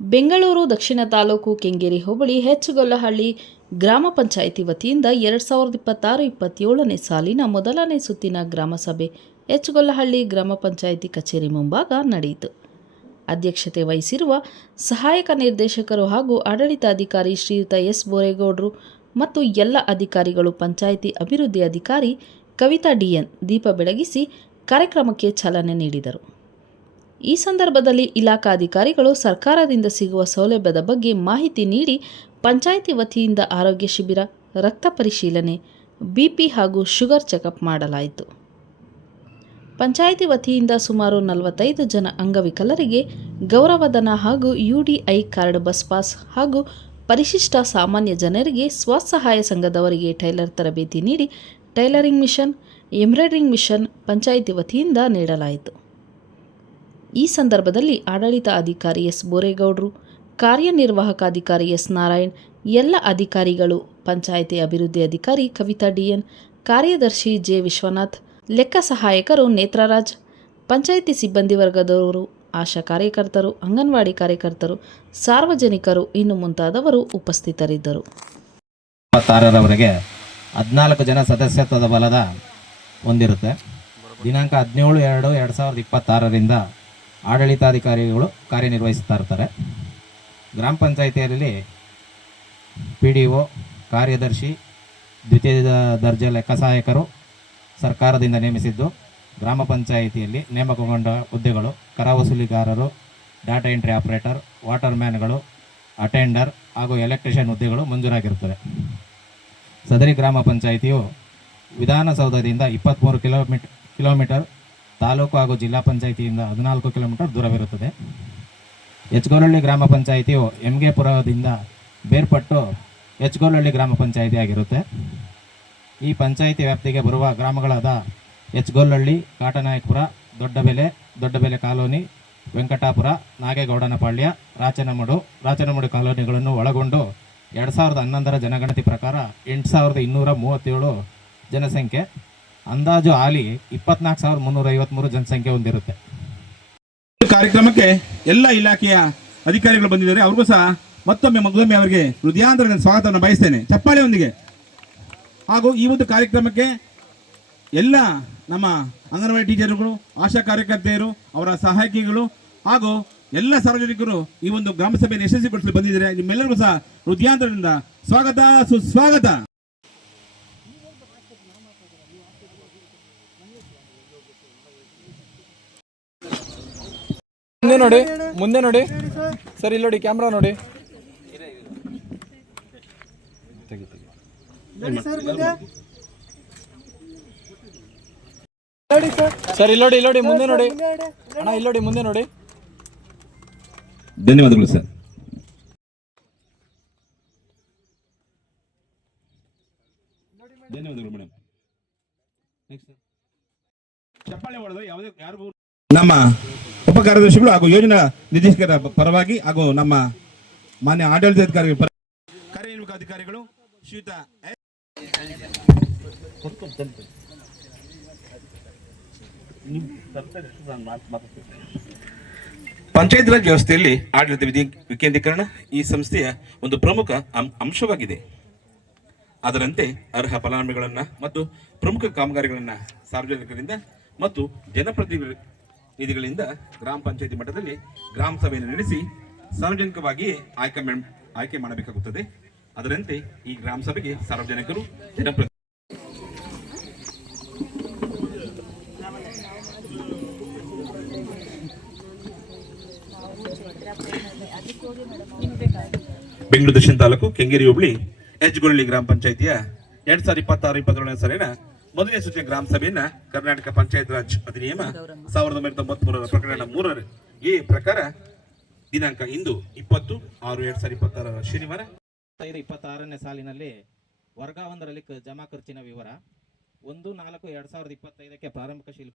ಬೆಂಗಳೂರು ದಕ್ಷಿಣ ತಾಲೂಕು ಕೆಂಗೇರಿ ಹೋಬಳಿ ಹೆಚ್ಗೊಲ್ಲಹಳ್ಳಿ ಗ್ರಾಮ ಪಂಚಾಯಿತಿ ವತಿಯಿಂದ 2026-27ನೇ ಸಾಲಿನ ಮೊದಲನೇ ಸುತ್ತಿನ ಗ್ರಾಮಸಭೆ ಹೆಚ್ಗೊಲ್ಲಹಳ್ಳಿ ಗ್ರಾಮ ಪಂಚಾಯಿತಿ ಕಚೇರಿ ಮುಂಭಾಗ ನಡೆಯಿತು. ಅಧ್ಯಕ್ಷತೆ ವಹಿಸಿರುವ ಸಹಾಯಕ ನಿರ್ದೇಶಕರು ಹಾಗೂ ಆಡಳಿತಾಧಿಕಾರಿ ಶ್ರೀಯುತ ಎಸ್ ಬೋರೇಗೌಡರು ಮತ್ತು ಎಲ್ಲ ಅಧಿಕಾರಿಗಳು, ಪಂಚಾಯಿತಿ ಅಭಿವೃದ್ಧಿ ಅಧಿಕಾರಿ ಕವಿತಾ ಡಿಎನ್ ದೀಪ ಬೆಳಗಿಸಿ ಕಾರ್ಯಕ್ರಮಕ್ಕೆ ಚಾಲನೆ ನೀಡಿದರು. ಈ ಸಂದರ್ಭದಲ್ಲಿ ಇಲಾಖಾ ಅಧಿಕಾರಿಗಳು ಸರ್ಕಾರದಿಂದ ಸಿಗುವ ಸೌಲಭ್ಯದ ಬಗ್ಗೆ ಮಾಹಿತಿ ನೀಡಿ ಪಂಚಾಯಿತಿ ವತಿಯಿಂದ ಆರೋಗ್ಯ ಶಿಬಿರ, ರಕ್ತ ಪರಿಶೀಲನೆ, ಬಿಪಿ ಹಾಗೂ ಶುಗರ್ ಚೆಕಪ್ ಮಾಡಲಾಯಿತು. ಪಂಚಾಯಿತಿ ವತಿಯಿಂದ ಸುಮಾರು 45 ಜನ ಅಂಗವಿಕಲರಿಗೆ ಗೌರವಧನ ಹಾಗೂ ಯುಡಿಐ ಕಾರ್ಡ್, ಬಸ್ ಪಾಸ್ ಹಾಗೂ ಪರಿಶಿಷ್ಟ ಸಾಮಾನ್ಯ ಜನರಿಗೆ ಸ್ವಸಹಾಯ ಸಂಘದವರಿಗೆ ಟೈಲರ್ ತರಬೇತಿ ನೀಡಿ tailoring machine, embroidering machine panchayat ವತಿಯಿಂದ ನೀಡಲಾಯಿತು. ಈ ಸಂದರ್ಭದಲ್ಲಿ ಆಡಳಿತ ಅಧಿಕಾರಿ ಎಸ್ ಬೋರೇಗೌಡರು, ಕಾರ್ಯನಿರ್ವಾಹಕ ಅಧಿಕಾರಿ ಎಸ್ ನಾರಾಯಣ್, ಎಲ್ಲ ಅಧಿಕಾರಿಗಳು, ಪಂಚಾಯಿತಿ ಅಭಿವೃದ್ಧಿ ಅಧಿಕಾರಿ ಕವಿತಾ ಡಿಎನ್, ಕಾರ್ಯದರ್ಶಿ ಜೆ ವಿಶ್ವನಾಥ್, ಲೆಕ್ಕ ಸಹಾಯಕರು ನೇತ್ರರಾಜ್, ಪಂಚಾಯಿತಿ ಸಿಬ್ಬಂದಿ ವರ್ಗದವರು, ಆಶಾ ಕಾರ್ಯಕರ್ತರು, ಅಂಗನವಾಡಿ ಕಾರ್ಯಕರ್ತರು, ಸಾರ್ವಜನಿಕರು ಇನ್ನು ಮುಂತಾದವರು ಉಪಸ್ಥಿತರಿದ್ದರು. 26ರವರೆಗೆ 14 ಜನ ಸದಸ್ಯತ್ವದ ಬಲದ ಹೊಂದಿರುತ್ತೆ. ದಿನಾಂಕ 17/2/2026ರಿಂದ ಆಡಳಿತಾಧಿಕಾರಿಗಳು ಕಾರ್ಯನಿರ್ವಹಿಸ್ತಾ ಇರ್ತಾರೆ. ಗ್ರಾಮ ಪಂಚಾಯಿತಿಯಲ್ಲಿ PDO, ಕಾರ್ಯದರ್ಶಿ, ದ್ವಿತೀಯ ದರ್ಜೆ ಲೆಕ್ಕ ಸಹಾಯಕರು ಸರ್ಕಾರದಿಂದ ನೇಮಿಸಿದ್ದು, ಗ್ರಾಮ ಪಂಚಾಯಿತಿಯಲ್ಲಿ ನೇಮಕಗೊಂಡ ಹುದ್ದೆಗಳು ಕರ ವಸೂಲಿಗಾರರು, ಡಾಟಾ ಎಂಟ್ರಿ ಆಪರೇಟರ್, ವಾಟರ್ ಮ್ಯಾನ್ಗಳು, ಅಟೆಂಡರ್ ಹಾಗೂ ಎಲೆಕ್ಟ್ರಿಷಿಯನ್ ಹುದ್ದೆಗಳು ಮಂಜೂರಾಗಿರುತ್ತದೆ. ಸದರಿ ಗ್ರಾಮ ಪಂಚಾಯಿತಿಯು ವಿಧಾನಸೌಧದಿಂದ 23 ಕಿಲೋಮೀಟರ್, ತಾಲೂಕು ಹಾಗೂ ಜಿಲ್ಲಾ ಪಂಚಾಯಿತಿಯಿಂದ 14 ಕಿಲೋಮೀಟರ್ ದೂರವಿರುತ್ತದೆ. ಹೆಚ್ಗೊಲ್ಲಹಳ್ಳಿ ಗ್ರಾಮ ಪಂಚಾಯಿತಿಯು ಎಮ್ಗೆಪುರದಿಂದ ಬೇರ್ಪಟ್ಟು ಹೆಚ್ಗೊಲ್ಲಹಳ್ಳಿ ಗ್ರಾಮ ಪಂಚಾಯಿತಿ ಆಗಿರುತ್ತೆ. ಈ ಪಂಚಾಯಿತಿ ವ್ಯಾಪ್ತಿಗೆ ಬರುವ ಗ್ರಾಮಗಳಾದ ಹೆಚ್ಗೊಲ್ಲಹಳ್ಳಿ, ಕಾಟನಾಯಕಪುರ, ದೊಡ್ಡಬೆಲೆ ಕಾಲೋನಿ, ವೆಂಕಟಾಪುರ, ನಾಗೇಗೌಡನಪಾಳ್ಯ, ರಾಚನಮಡು ಕಾಲೋನಿಗಳನ್ನು ಒಳಗೊಂಡು 2011ರ ಜನಗಣತಿ ಪ್ರಕಾರ 8237 ಜನಸಂಖ್ಯೆ, ಅಂದಾಜು ಹಾಲಿ 24,353 ಜನಸಂಖ್ಯೆ ಹೊಂದಿರುತ್ತೆ. ಕಾರ್ಯಕ್ರಮಕ್ಕೆ ಎಲ್ಲ ಇಲಾಖೆಯ ಅಧಿಕಾರಿಗಳು ಬಂದಿದ್ದಾರೆ. ಅವ್ರಿಗೂ ಸಹ ಮತ್ತೊಮ್ಮೆ ಅವರಿಗೆ ಹೃದಯಾಂತರದ ಸ್ವಾಗತವನ್ನು ಬಯಸ್ತೇನೆ, ಚಪ್ಪಾಳೆಯೊಂದಿಗೆ. ಹಾಗೂ ಈ ಒಂದು ಕಾರ್ಯಕ್ರಮಕ್ಕೆ ಎಲ್ಲ ನಮ್ಮ ಅಂಗನವಾಡಿ ಟೀಚರ್ಗಳು, ಆಶಾ ಕಾರ್ಯಕರ್ತೆಯರು, ಅವರ ಸಹಾಯಕಿಗಳು ಹಾಗೂ ಎಲ್ಲ ಸಾರ್ವಜನಿಕರು ಈ ಒಂದು ಗ್ರಾಮ ಸಭೆಯನ್ನು ಯಶಸ್ವಿಗೊಳಿಸಲು ಬಂದಿದ್ದಾರೆ. ನಿಮ್ಮೆಲ್ಲರಿಗೂ ಸಹ ಹೃದಯಾಂತರದಿಂದ ಸ್ವಾಗತ, ಸುಸ್ವಾಗತ. ಮುಂದೆ ನೋಡಿ ಸರ್, ಇಲ್ಲಿ ನೋಡಿ, ಕ್ಯಾಮ್ರಾ ನೋಡಿ. ಸರ್ ಇಲ್ಲಿ ನೋಡಿ, ಮುಂದೆ ನೋಡಿ ಅಣ್ಣ, ಇಲ್ಲಿ ನೋಡಿ, ಮುಂದೆ ನೋಡಿ. ಧನ್ಯವಾದಗಳು ಸರ್. ಧನ್ಯವಾದಗಳು ಮೇಡಮ್. ಚಪ್ಪಾಳೆ ಹೊಡೆದು ಯಾವುದೇ ಯಾರಿಗೂ ನಮ್ಮ ಉಪ ಕಾರ್ಯದರ್ಶಿಗಳು ಹಾಗೂ ಯೋಜನಾ ನಿರ್ದೇಶಕರ ಪರವಾಗಿ ಹಾಗೂ ನಮ್ಮ ಮಾನ್ಯ ಆಡಳಿತಾಧಿಕಾರಿ ಕಾರ್ಯನಿರ್ವಾಹಕ ಅಧಿಕಾರಿಗಳು ಶ್ರೀಯುತ ಪಂಚಾಯತ್ ರಾಜ್ ವ್ಯವಸ್ಥೆಯಲ್ಲಿ ಆಡಳಿತ ವಿಕೇಂದ್ರೀಕರಣ ಈ ಸಂಸ್ಥೆಯ ಒಂದು ಪ್ರಮುಖ ಅಂಶವಾಗಿದೆ. ಅದರಂತೆ ಅರ್ಹ ಫಲಾನುಭವಿಗಳನ್ನ ಮತ್ತು ಪ್ರಮುಖ ಕಾಮಗಾರಿಗಳನ್ನ ಸಾರ್ವಜನಿಕರಿಂದ ಮತ್ತು ಜನಪ್ರತಿನಿಧಿಗಳಿಂದ ಗ್ರಾಮ ಪಂಚಾಯತಿ ಮಟ್ಟದಲ್ಲಿ ಗ್ರಾಮ ಸಭೆಯನ್ನು ನಡೆಸಿ ಸಾರ್ವಜನಿಕವಾಗಿ ಆಯ್ಕೆ ಮಾಡಬೇಕಾಗುತ್ತದೆ. ಅದರಂತೆ ಈ ಗ್ರಾಮ ಸಭೆಗೆ ಸಾರ್ವಜನಿಕರು, ಬೆಂಗಳೂರು ದಕ್ಷಿಣ ತಾಲೂಕು ಕೆಂಗೇರಿ ಹೋಬಳಿ ಹೆಚ್ಗೊಲ್ಲಹಳ್ಳಿ ಗ್ರಾಮ ಪಂಚಾಯಿತಿಯ 2026-27ನೇ ಸಾಲಿನ ಮೊದಲನೇ ಸುತ್ತಿನ ಗ್ರಾಮ ಸಭೆಯನ್ನ ಕರ್ನಾಟಕ ಪಂಚಾಯತ್ ರಾಜ್ ಅಧಿನಿಯಮ 1993ರ ಪ್ರಕರಣ 3 ಈ ಪ್ರಕಾರ ದಿನಾಂಕ ಇಂದು 20/6/2026 ಶನಿವಾರ 26ನೇ ಸಾಲಿನಲ್ಲಿ ವರ್ಗ 1ರಲ್ಲಿ ಜಮಾ ಖರ್ಚಿನ ವಿವರ 1/4/2025ಕ್ಕೆ ಪ್ರಾರಂಭಿಕ ಶುಲ್ಕ